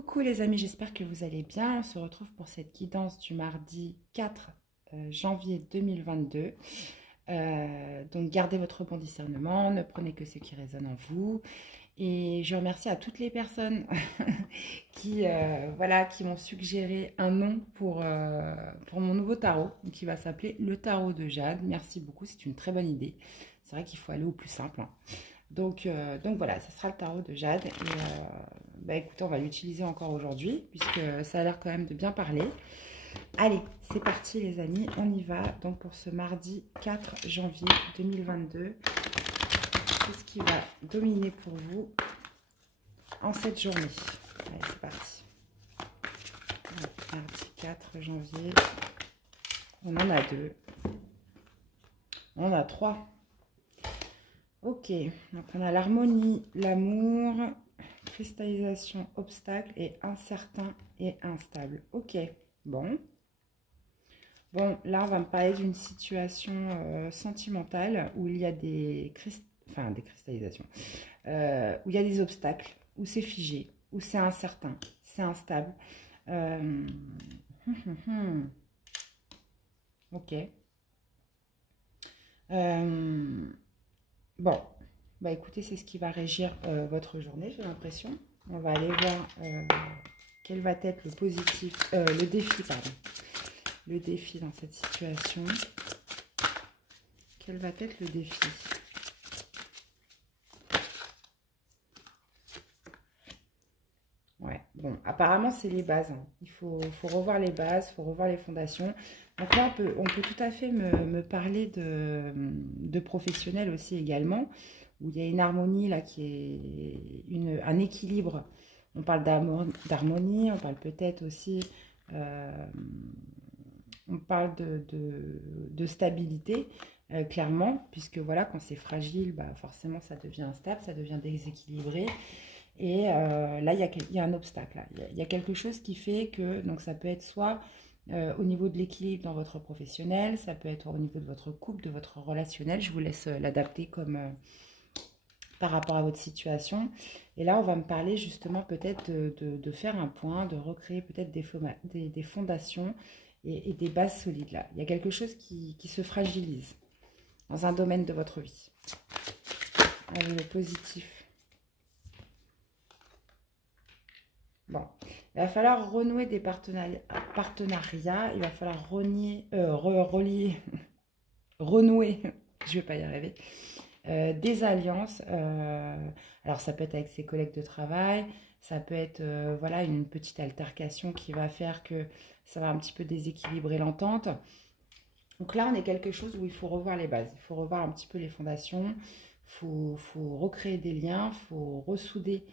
Coucou les amis, j'espère que vous allez bien. On se retrouve pour cette guidance du mardi 4 janvier 2022. Donc gardez votre bon discernement, ne prenez que ce qui résonne en vous. Et je remercie à toutes les personnes qui m'ont suggéré un nom pour mon nouveau tarot, qui va s'appeler le tarot de Jade. Merci beaucoup, c'est une très bonne idée. C'est vrai qu'il faut aller au plus simple, hein. Donc voilà, ce sera le tarot de Jade. Et écoutez, on va l'utiliser encore aujourd'hui, puisque ça a l'air quand même de bien parler. Allez, c'est parti les amis, on y va. Donc pour ce mardi 4 janvier 2022, qu'est-ce qui va dominer pour vous en cette journée? Allez, c'est parti. Mardi 4 janvier, on en a deux. On en a trois. Ok, donc on a l'harmonie, l'amour, cristallisation, obstacle et incertain et instable. Ok, bon. Bon, là, on va me parler d'une situation sentimentale où il y a des cristallisations, où il y a des obstacles, où c'est figé, où c'est incertain, c'est instable. Ok. Bon, bah écoutez, c'est ce qui va régir votre journée, j'ai l'impression. On va aller voir quel va être le positif, le défi, pardon. Le défi dans cette situation. Quel va être le défi? Ouais, bon, apparemment, c'est les bases, hein. Il faut revoir les bases, il faut revoir les fondations. Donc là, on peut tout à fait me parler de professionnels aussi également, où il y a une harmonie là qui est un équilibre. On parle d'harmonie, on parle peut-être aussi, on parle de stabilité, clairement, puisque voilà, quand c'est fragile, bah, forcément ça devient instable, ça devient déséquilibré. Et là, il y a un obstacle. Là. Il y a quelque chose qui fait que, donc ça peut être soit au niveau de l'équilibre dans votre professionnel, ça peut être au niveau de votre couple, de votre relationnel. Je vous laisse l'adapter comme par rapport à votre situation. Et là, on va me parler justement peut-être de faire un point, de recréer peut-être des fondations et des bases solides. Là, il y a quelque chose qui se fragilise dans un domaine de votre vie. Allez, le positif. Bon, il va falloir renouer des partenariats, il va falloir renouer, je ne vais pas y arriver, des alliances. Alors ça peut être avec ses collègues de travail, ça peut être voilà, une petite altercation qui va faire que ça va un petit peu déséquilibrer l'entente. Donc là, on est quelque chose où il faut revoir les bases, il faut revoir un petit peu les fondations, il faut recréer des liens, il faut ressouder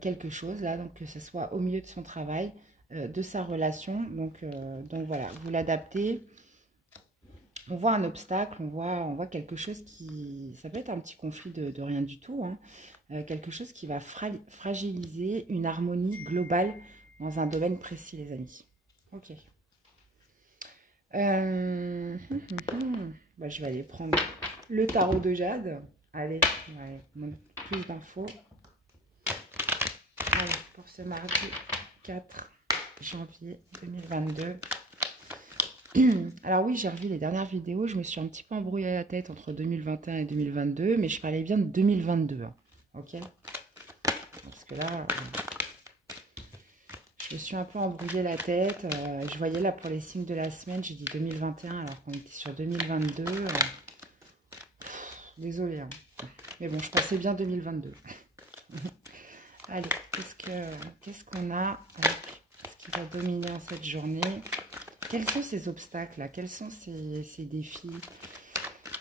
quelque chose, là, donc que ce soit au milieu de son travail, de sa relation. Donc voilà, vous l'adaptez. On voit un obstacle, on voit quelque chose qui... Ça peut être un petit conflit de rien du tout, hein, quelque chose qui va fragiliser une harmonie globale dans un domaine précis, les amis. Ok. Bah, je vais aller prendre le tarot de Jade. Allez, plus d'infos. Allez, pour ce mardi 4 janvier 2022. Alors oui, j'ai revu les dernières vidéos. Je me suis un petit peu embrouillée la tête entre 2021 et 2022. Mais je parlais bien de 2022. Hein, ok? Parce que là... je me suis un peu embrouillé la tête. Je voyais là pour les signes de la semaine, j'ai dit 2021 alors qu'on était sur 2022. Désolée, hein. Mais bon, je pensais bien 2022. Allez, qu'est-ce qu'on a avec ce qui va dominer en cette journée? Quels sont ces obstacles là? Quels sont ces défis?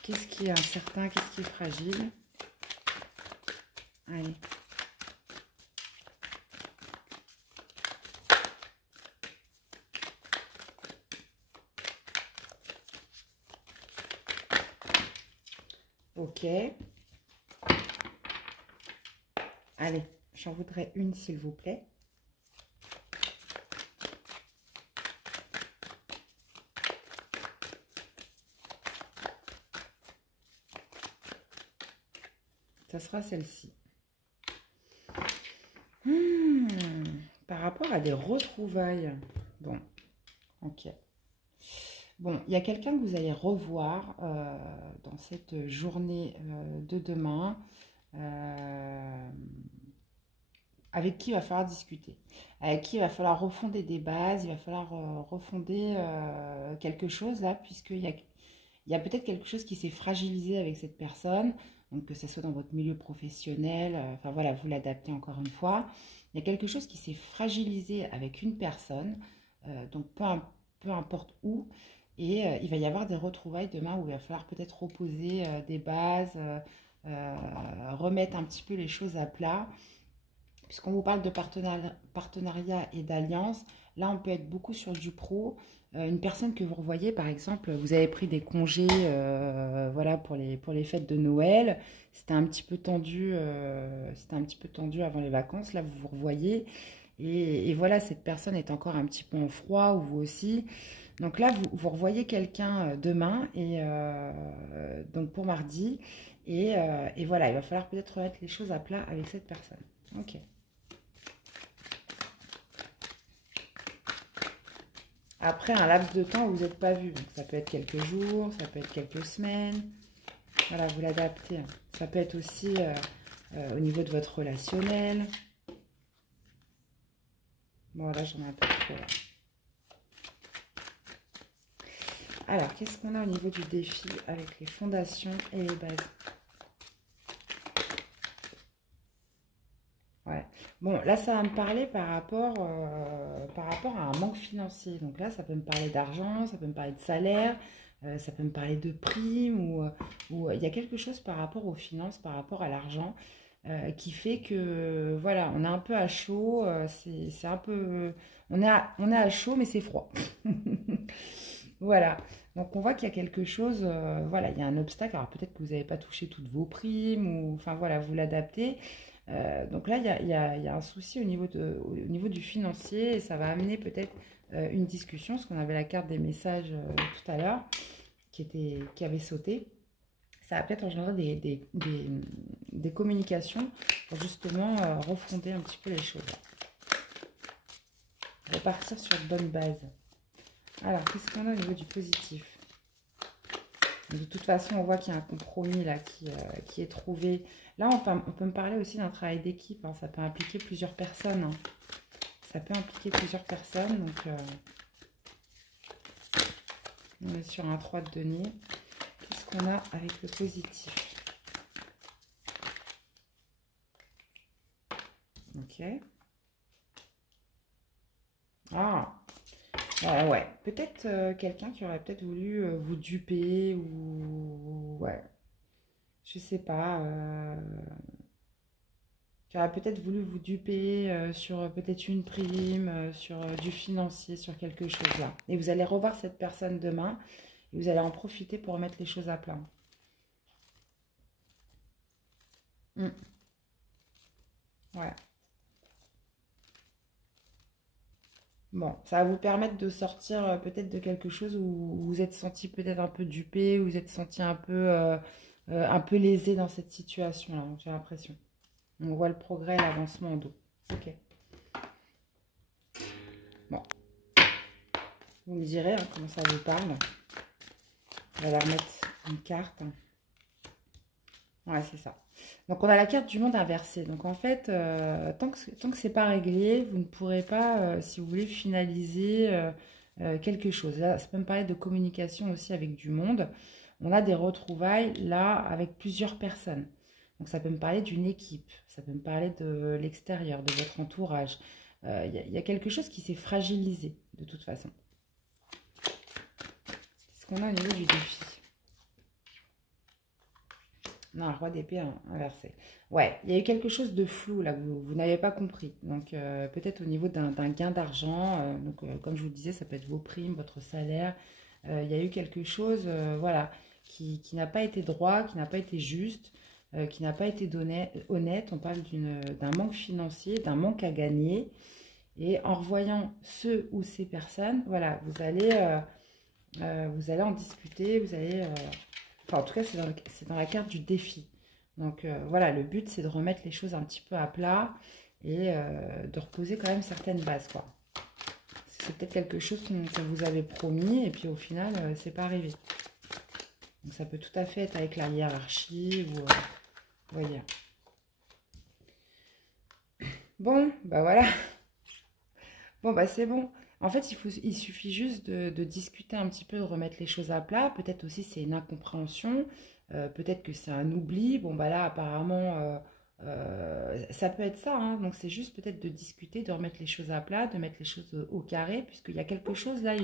Qu'est-ce qui est incertain? Qu'est-ce qui est fragile? Allez. Ok. Allez, j'en voudrais une, s'il vous plaît. Ça sera celle-ci. Par rapport à des retrouvailles. Bon, ok. Bon, il y a quelqu'un que vous allez revoir dans cette journée de demain, euh, avec qui il va falloir discuter, avec qui il va falloir refonder des bases, il va falloir refonder quelque chose là, il y a peut-être quelque chose qui s'est fragilisé avec cette personne, donc que ce soit dans votre milieu professionnel, enfin voilà, vous l'adaptez encore une fois. Il y a quelque chose qui s'est fragilisé avec une personne, donc peu importe où, et il va y avoir des retrouvailles demain où il va falloir peut-être reposer des bases, remettre un petit peu les choses à plat. Puisqu'on vous parle de partenariat et d'alliance, là on peut être beaucoup sur du pro. Une personne que vous revoyez, par exemple, vous avez pris des congés voilà, pour les fêtes de Noël. C'était un petit peu tendu avant les vacances. Là, vous vous revoyez. Et voilà, cette personne est encore un petit peu en froid, ou vous aussi. Donc là, vous revoyez quelqu'un demain, et donc pour mardi. Et voilà, il va falloir peut-être remettre les choses à plat avec cette personne. Ok. Après un laps de temps où vous n'êtes pas vu. Donc ça peut être quelques jours, ça peut être quelques semaines. Voilà, vous l'adaptez. Ça peut être aussi au niveau de votre relationnel. Bon, là, j'en ai un peu trop. Là. Alors, qu'est-ce qu'on a au niveau du défi avec les fondations et les bases? Ouais. Bon, là, ça va me parler par rapport à un manque financier. Donc là, ça peut me parler d'argent, ça peut me parler de salaire, ça peut me parler de primes, ou il y a quelque chose par rapport aux finances, par rapport à l'argent, qui fait que, voilà, on est un peu à chaud, c'est un peu... on est à chaud, mais c'est froid. Voilà. Donc on voit qu'il y a quelque chose, voilà, il y a un obstacle. Alors peut-être que vous n'avez pas touché toutes vos primes, ou enfin voilà, vous l'adaptez. Donc là, il y a un souci au niveau du financier, et ça va amener peut-être une discussion, parce qu'on avait la carte des messages tout à l'heure qui avait sauté. Ça va peut-être engendrer des communications pour justement refonder un petit peu les choses. Repartir sur de bonnes bases. Alors, qu'est-ce qu'on a au niveau du positif? De toute façon, on voit qu'il y a un compromis là qui est trouvé. Là, on peut me parler aussi d'un travail d'équipe. Hein. Ça peut impliquer plusieurs personnes. Hein. Ça peut impliquer plusieurs personnes. Donc, on est sur un 3 de denier. Qu'est-ce qu'on a avec le positif? Ok. Ah, ouais. Peut-être quelqu'un qui aurait peut-être voulu vous duper, ou... Ouais. Je sais pas. Qui aurait peut-être voulu vous duper sur peut-être une prime, sur du financier, sur quelque chose là. Et vous allez revoir cette personne demain, et vous allez en profiter pour remettre les choses à plat. Mm. Ouais. Bon, ça va vous permettre de sortir peut-être de quelque chose où vous vous êtes senti peut-être un peu dupé, où vous êtes senti un peu lésé dans cette situation-là, j'ai l'impression. On voit le progrès et l'avancement en dos. Ok. Bon, vous me direz hein, comment ça vous parle. On va leur mettre une carte. Ouais, c'est ça. Donc, on a la carte du monde inversée. Donc, en fait, tant que c'est pas réglé, vous ne pourrez pas, si vous voulez, finaliser quelque chose. Là, ça peut me parler de communication aussi avec du monde. On a des retrouvailles, là, avec plusieurs personnes. Donc, ça peut me parler d'une équipe. Ça peut me parler de l'extérieur, de votre entourage. Il y a quelque chose qui s'est fragilisé, de toute façon. C'est ce qu'on a au niveau du défi. Non, roi d'épée inversé. Ouais, il y a eu quelque chose de flou là que vous n'avez pas compris. Donc peut-être au niveau d'un gain d'argent. Donc comme je vous le disais, ça peut être vos primes, votre salaire. Il y a eu quelque chose, voilà, qui n'a pas été droit, qui n'a pas été juste, qui n'a pas été honnête. On parle d'un manque financier, d'un manque à gagner. Et en revoyant ce ou ces personnes, voilà, vous allez en discuter, vous allez... Enfin, en tout cas, c'est dans la carte du défi. Donc, voilà, le but, c'est de remettre les choses un petit peu à plat et de reposer quand même certaines bases, quoi. C'est peut-être quelque chose que vous avez promis et puis au final, c'est pas arrivé. Donc ça peut tout à fait être avec la hiérarchie ou... vous voyez. Bon, bah voilà. Bon, bah c'est bon. En fait, il suffit juste de discuter un petit peu, de remettre les choses à plat. Peut-être aussi c'est une incompréhension. Peut-être que c'est un oubli. Bon, bah là, apparemment, ça peut être ça, hein. Donc c'est juste peut-être de discuter, de remettre les choses à plat, de mettre les choses au carré, puisqu'il y a quelque chose là,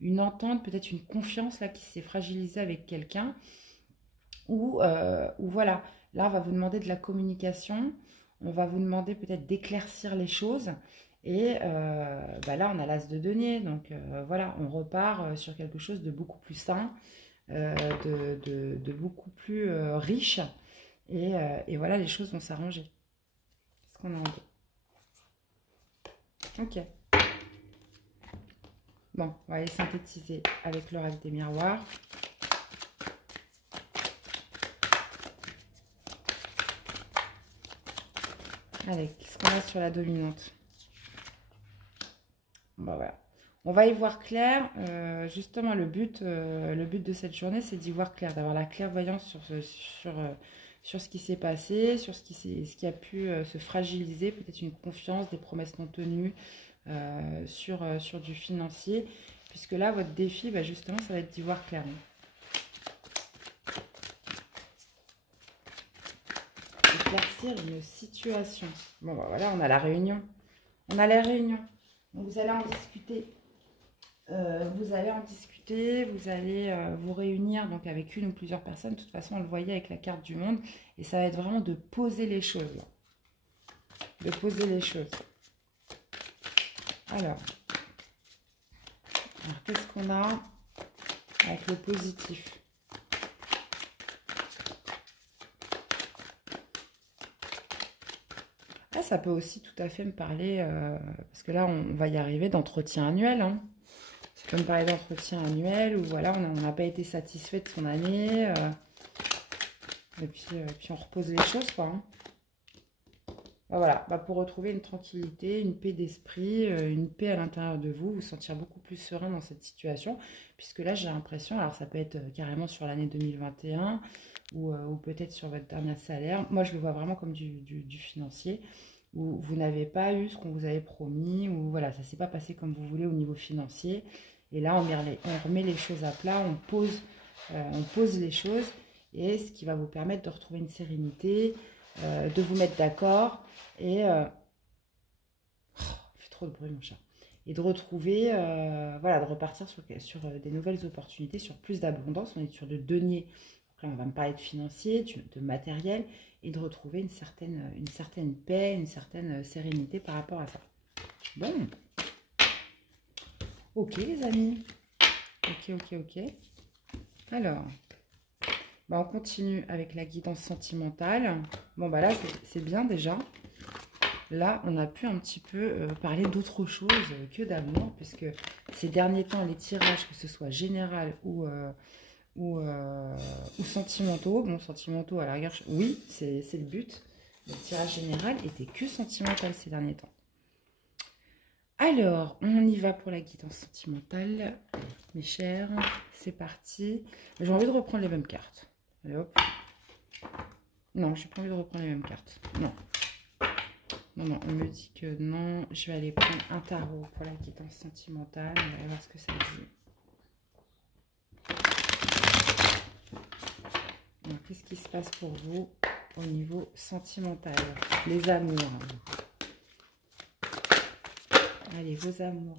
une entente, peut-être une confiance là qui s'est fragilisée avec quelqu'un. Ou voilà, là, on va vous demander de la communication, on va vous demander peut-être d'éclaircir les choses. Et bah là, on a l'as de denier, donc voilà, on repart sur quelque chose de beaucoup plus sain, de beaucoup plus riche. Et voilà, les choses vont s'arranger. Qu'est-ce qu'on a en deux? Ok. Bon, on va aller synthétiser avec le reste des miroirs. Allez, qu'est-ce qu'on a sur la dominante? Bon, voilà. On va y voir clair. Justement, le but de cette journée, c'est d'y voir clair, d'avoir la clairvoyance sur ce qui s'est passé, sur ce qui a pu se fragiliser, peut-être une confiance, des promesses non tenues sur du financier. Puisque là, votre défi, bah, justement, ça va être d'y voir clair. Éclaircir une situation. Bon, bah, voilà, on a la réunion. On a la réunion. Donc, vous allez en discuter. Vous allez en discuter, vous allez vous réunir donc avec une ou plusieurs personnes. De toute façon, on le voyait avec la carte du monde. Et ça va être vraiment de poser les choses. Là. De poser les choses. Alors qu'est-ce qu'on a avec le positif? Ah, ça peut aussi tout à fait me parler, parce que là, on va y arriver, d'entretien annuel. Hein. Ça peut me parler d'entretien annuel où voilà, on n'a pas été satisfait de son année. Et puis on repose les choses, quoi. Hein. Ben voilà, bah pour retrouver une tranquillité, une paix d'esprit, une paix à l'intérieur de vous, vous sentir beaucoup plus serein dans cette situation. Puisque là, j'ai l'impression, alors ça peut être carrément sur l'année 2021 ou peut-être sur votre dernier salaire. Moi, je le vois vraiment comme du financier, où vous n'avez pas eu ce qu'on vous avait promis, ou voilà, ça ne s'est pas passé comme vous voulez au niveau financier. Et là, on remet les choses à plat, on pose les choses, et ce qui va vous permettre de retrouver une sérénité, de vous mettre d'accord, et fait trop de bruit mon chat, et de retrouver, voilà, de repartir sur des nouvelles opportunités, sur plus d'abondance. On est sur de denier, donc là on va me parler de financier, de matériel, et de retrouver une certaine paix, une certaine sérénité par rapport à ça. Bon, ok les amis, ok. Alors, bah, on continue avec la guidance sentimentale. Bon bah là c'est bien déjà. Là, on a pu un petit peu parler d'autre chose que d'amour, puisque ces derniers temps, les tirages, que ce soit général ou sentimentaux, bon, sentimentaux à la rigueur, oui, c'est le but. Le tirage général était que sentimental ces derniers temps. Alors, on y va pour la guidance sentimentale, mes chers. C'est parti. J'ai envie de reprendre les mêmes cartes. Allez, hop. Non, j'ai pas envie de reprendre les mêmes cartes. Non. Non, on me dit que non. Je vais aller prendre un tarot pour la guidance sentimentale. On va aller voir ce que ça dit. Alors, qu'est-ce qui se passe pour vous au niveau sentimental? Les amours. Allez, vos amours.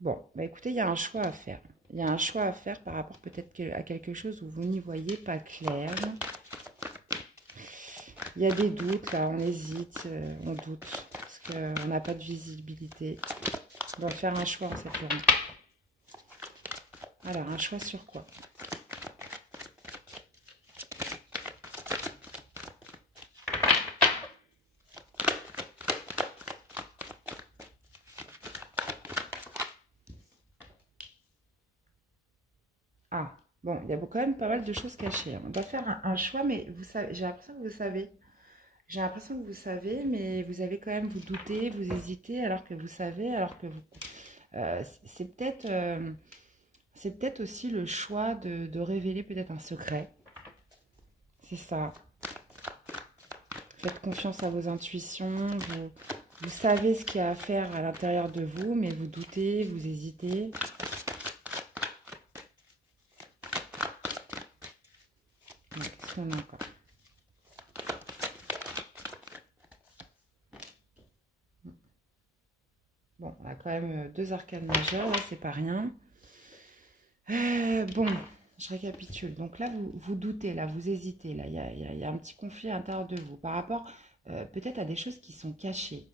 Bon, bah écoutez, il y a un choix à faire. Il y a un choix à faire par rapport peut-être à quelque chose où vous n'y voyez pas clair. Il y a des doutes, là, on hésite, on doute, parce qu'on n'a pas de visibilité. On doit faire un choix en cette journée. Alors, un choix sur quoi? Ah, bon, il y a quand même pas mal de choses cachées. On doit faire un choix, mais vous savez, j'ai l'impression que vous savez. J'ai l'impression que vous savez, mais vous avez quand même, vous doutez, vous hésitez, alors que vous savez, alors que vous... c'est peut-être aussi le choix de révéler peut-être un secret. C'est ça. Faites confiance à vos intuitions. Vous savez ce qu'il y a à faire à l'intérieur de vous, mais vous doutez, vous hésitez. Qu'est-ce qu'on a encore? Bon, on a quand même 2 arcanes majeures, là, c'est pas rien. Bon, je récapitule. Donc là, vous doutez, là, vous hésitez. Là, il y a un petit conflit à l'intérieur de vous par rapport peut-être à des choses qui sont cachées.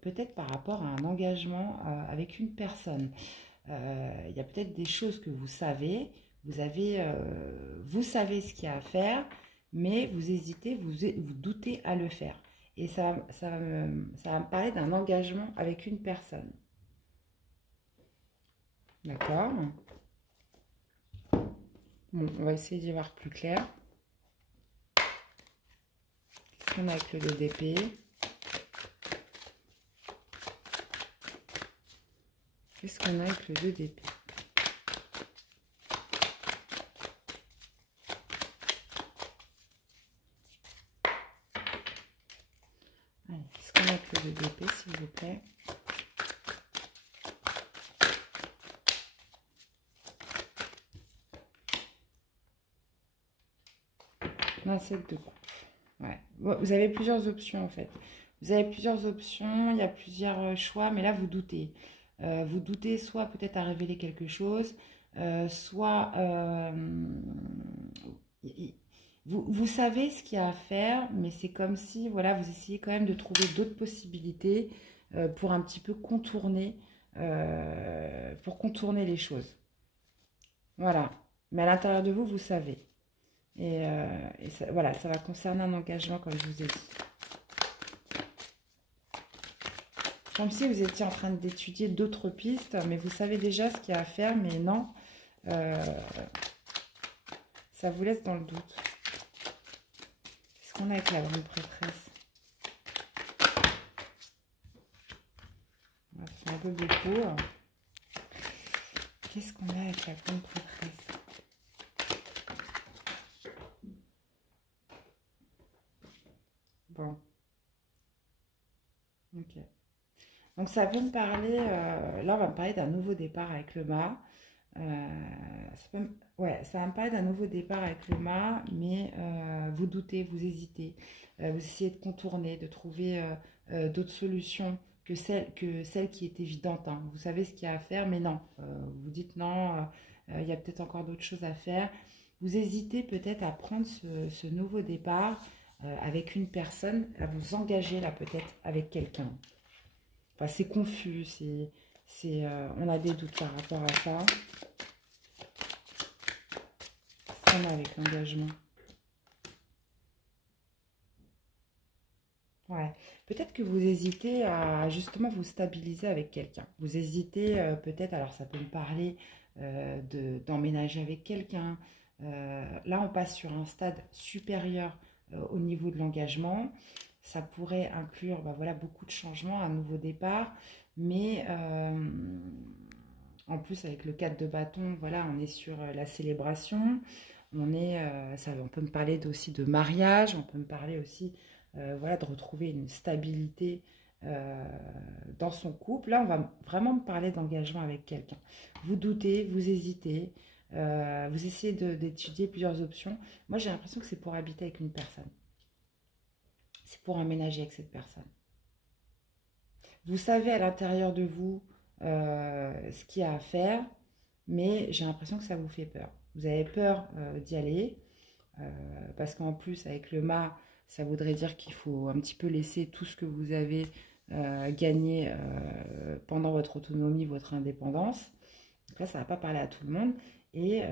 Peut-être par rapport à un engagement avec une personne. Il y a peut-être des choses que vous savez. Vous savez ce qu'il y a à faire, mais vous hésitez, vous doutez à le faire. Et ça va me parler d'un engagement avec une personne. D'accord? Bon, on va essayer d'y voir plus clair. Qu'est-ce qu'on a avec le 2 d'épée? Qu'est-ce qu'on a avec le 2 d'épée? Qu'est-ce qu'on a avec le 2 d'épée, s'il vous plaît? La 7 de coupe. Ouais. Bon, vous avez plusieurs options en fait. Vous avez plusieurs options, il y a plusieurs choix, mais là vous doutez. Vous doutez soit peut-être à révéler quelque chose, soit vous savez ce qu'il y a à faire, mais c'est comme si voilà, vous essayez quand même de trouver d'autres possibilités pour un petit peu contourner, pour contourner les choses. Voilà. Mais à l'intérieur de vous, vous savez. Et ça, voilà, ça va concerner un engagement, comme je vous ai dit. Comme si vous étiez en train d'étudier d'autres pistes, mais vous savez déjà ce qu'il y a à faire, mais non. Ça vous laisse dans le doute. Qu'est-ce qu'on a avec la grande prêtresse? C'est un peu beaucoup. Qu'est-ce qu'on a avec la grande prêtresse? Bon. Ok. Donc ça veut me parler, là on va me parler d'un nouveau départ avec le mât. Ouais, ça va me parler d'un nouveau départ avec le mât, mais vous doutez, vous hésitez, vous essayez de contourner, de trouver d'autres solutions que celle qui est évidente, hein. Vous savez ce qu'il y a à faire, mais non, vous dites non, il y a peut-être encore d'autres choses à faire. Vous hésitez peut-être à prendre ce nouveau départ avec une personne, à vous engager là peut-être avec quelqu'un. Enfin, c'est confus, on a des doutes par rapport à ça. Qu'est-ce qu'on a avec l'engagement? Ouais. Peut-être que vous hésitez à justement vous stabiliser avec quelqu'un. Vous hésitez peut-être, alors ça peut me parler d'emménager avec quelqu'un. Là, on passe sur un stade supérieur au niveau de l'engagement. Ça pourrait inclure bah, voilà, beaucoup de changements, un nouveau départ. Mais en plus, avec le 4 de bâton, voilà, on est sur la célébration. On peut me parler aussi de mariage. On peut me parler aussi voilà, de retrouver une stabilité dans son couple. Là, on va vraiment me parler d'engagement avec quelqu'un. Vous doutez, vous hésitez, vous essayez d'étudier plusieurs options. Moi, j'ai l'impression que c'est pour habiter avec une personne. C'est pour emménager avec cette personne. Vous savez à l'intérieur de vous ce qu'il y a à faire, mais j'ai l'impression que ça vous fait peur. Vous avez peur d'y aller, parce qu'en plus, avec le mât, ça voudrait dire qu'il faut un petit peu laisser tout ce que vous avez gagné pendant votre autonomie, votre indépendance. Donc là, ça ne va pas parler à tout le monde. Et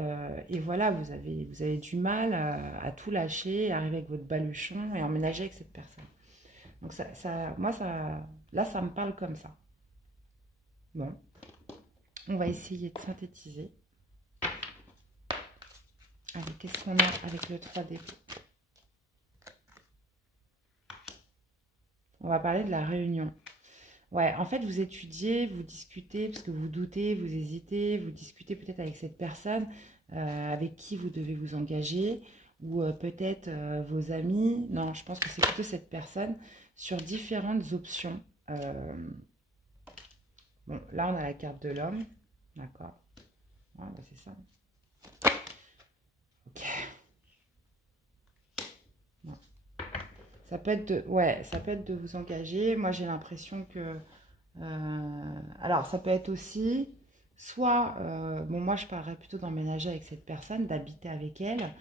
voilà, vous avez du mal à tout lâcher, arriver avec votre baluchon et emménager avec cette personne. Donc là, ça me parle comme ça. Bon, on va essayer de synthétiser. Allez, qu'est-ce qu'on a avec le 3 d'épée? On va parler de la réunion. Ouais, en fait, vous étudiez, vous discutez, parce que vous doutez, vous hésitez, vous discutez peut-être avec cette personne avec qui vous devez vous engager, ou peut-être vos amis. Non, je pense que c'est plutôt cette personne sur différentes options. Euh, bon, là, on a la carte de l'homme. D'accord. Ouais, bah, c'est ça. Ok. Non. Ça peut être de, ouais, ça peut être de vous engager. Moi, j'ai l'impression que alors, ça peut être aussi, soit, bon, moi je parlerais plutôt d'emménager avec cette personne, d'habiter avec elle,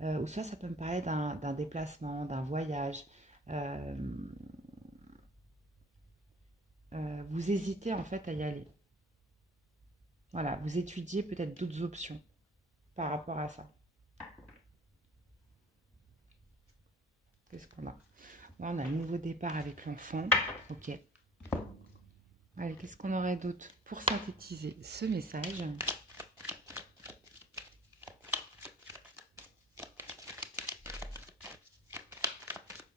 ou soit ça peut me parler d'un déplacement, d'un voyage. Euh, vous hésitez en fait à y aller. Voilà, vous étudiez peut-être d'autres options par rapport à ça. Qu'est-ce qu'on a? Là, on a un nouveau départ avec l'enfant. Ok. Allez, qu'est-ce qu'on aurait d'autre pour synthétiser ce message?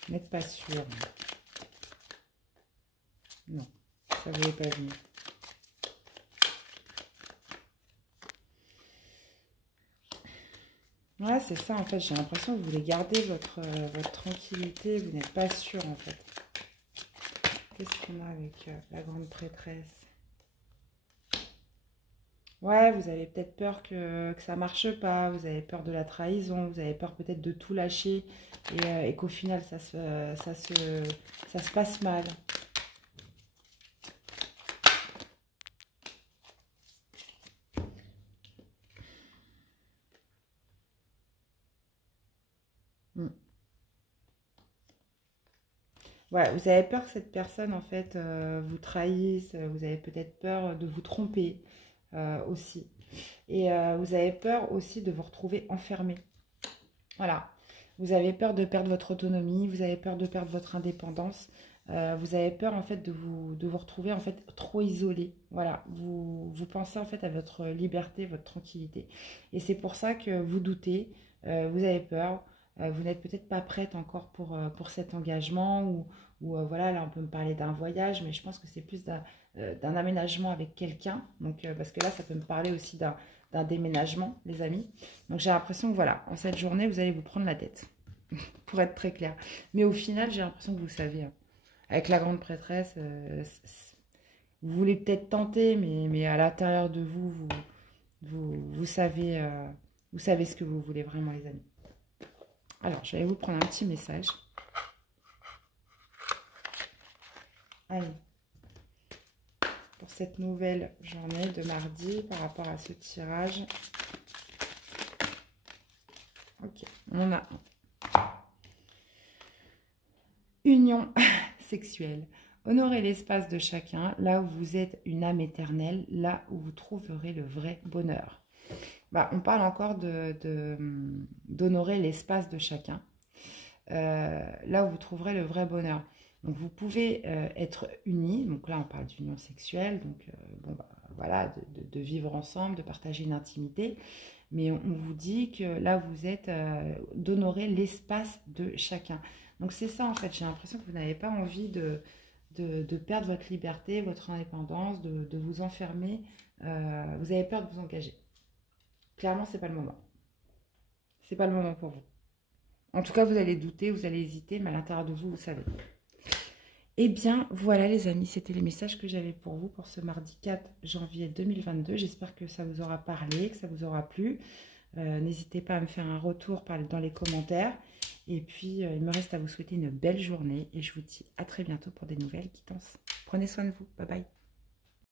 N'êtes pas sûr. Non, ça ne voulait pas venir. Ouais, c'est ça en fait. J'ai l'impression que vous voulez garder votre tranquillité. Vous n'êtes pas sûr en fait. Qu'est-ce qu'on a avec la grande prêtresse? Ouais, vous avez peut-être peur que ça marche pas. Vous avez peur de la trahison. Vous avez peur peut-être de tout lâcher et qu'au final ça se passe mal. Mm. Ouais, vous avez peur que cette personne, en fait, vous trahisse. Vous avez peut-être peur de vous tromper aussi. Et vous avez peur aussi de vous retrouver enfermé. Voilà. Vous avez peur de perdre votre autonomie. Vous avez peur de perdre votre indépendance. Vous avez peur, en fait, de vous retrouver, en fait, trop isolé. Voilà. Vous pensez, en fait, à votre liberté, votre tranquillité. Et c'est pour ça que vous doutez. Vous avez peur. Vous n'êtes peut-être pas prête encore pour cet engagement ou voilà, là on peut me parler d'un voyage, mais je pense que c'est plus d'un aménagement avec quelqu'un. Donc, parce que là, ça peut me parler aussi d'un déménagement, les amis. Donc j'ai l'impression que voilà, en cette journée, vous allez vous prendre la tête, pour être très clair. Mais au final, j'ai l'impression que vous savez, hein. Avec la grande prêtresse, vous voulez peut-être tenter, mais à l'intérieur de vous, vous savez ce que vous voulez vraiment, les amis. Alors, je vais vous prendre un petit message. Allez, pour cette nouvelle journée de mardi par rapport à ce tirage. Ok, on a union sexuelle. Honorez l'espace de chacun, là où vous êtes une âme éternelle, là où vous trouverez le vrai bonheur. Bah, on parle encore d'honorer l'espace de chacun, là où vous trouverez le vrai bonheur. Donc vous pouvez être unis, donc là on parle d'union sexuelle, donc bon, bah, voilà, de vivre ensemble, de partager une intimité, mais on vous dit que là vous êtes, d'honorer l'espace de chacun. Donc c'est ça en fait, j'ai l'impression que vous n'avez pas envie de perdre votre liberté, votre indépendance, de vous enfermer, vous avez peur de vous engager. Clairement, c'est pas le moment. C'est pas le moment pour vous. En tout cas, vous allez douter, vous allez hésiter, mais à l'intérieur de vous, vous savez. Eh bien, voilà les amis, c'était les messages que j'avais pour vous pour ce mardi 4 janvier 2022. J'espère que ça vous aura parlé, que ça vous aura plu. N'hésitez pas à me faire un retour dans les commentaires. Et puis, il me reste à vous souhaiter une belle journée. Et je vous dis à très bientôt pour des nouvelles guidances. Prenez soin de vous. Bye bye.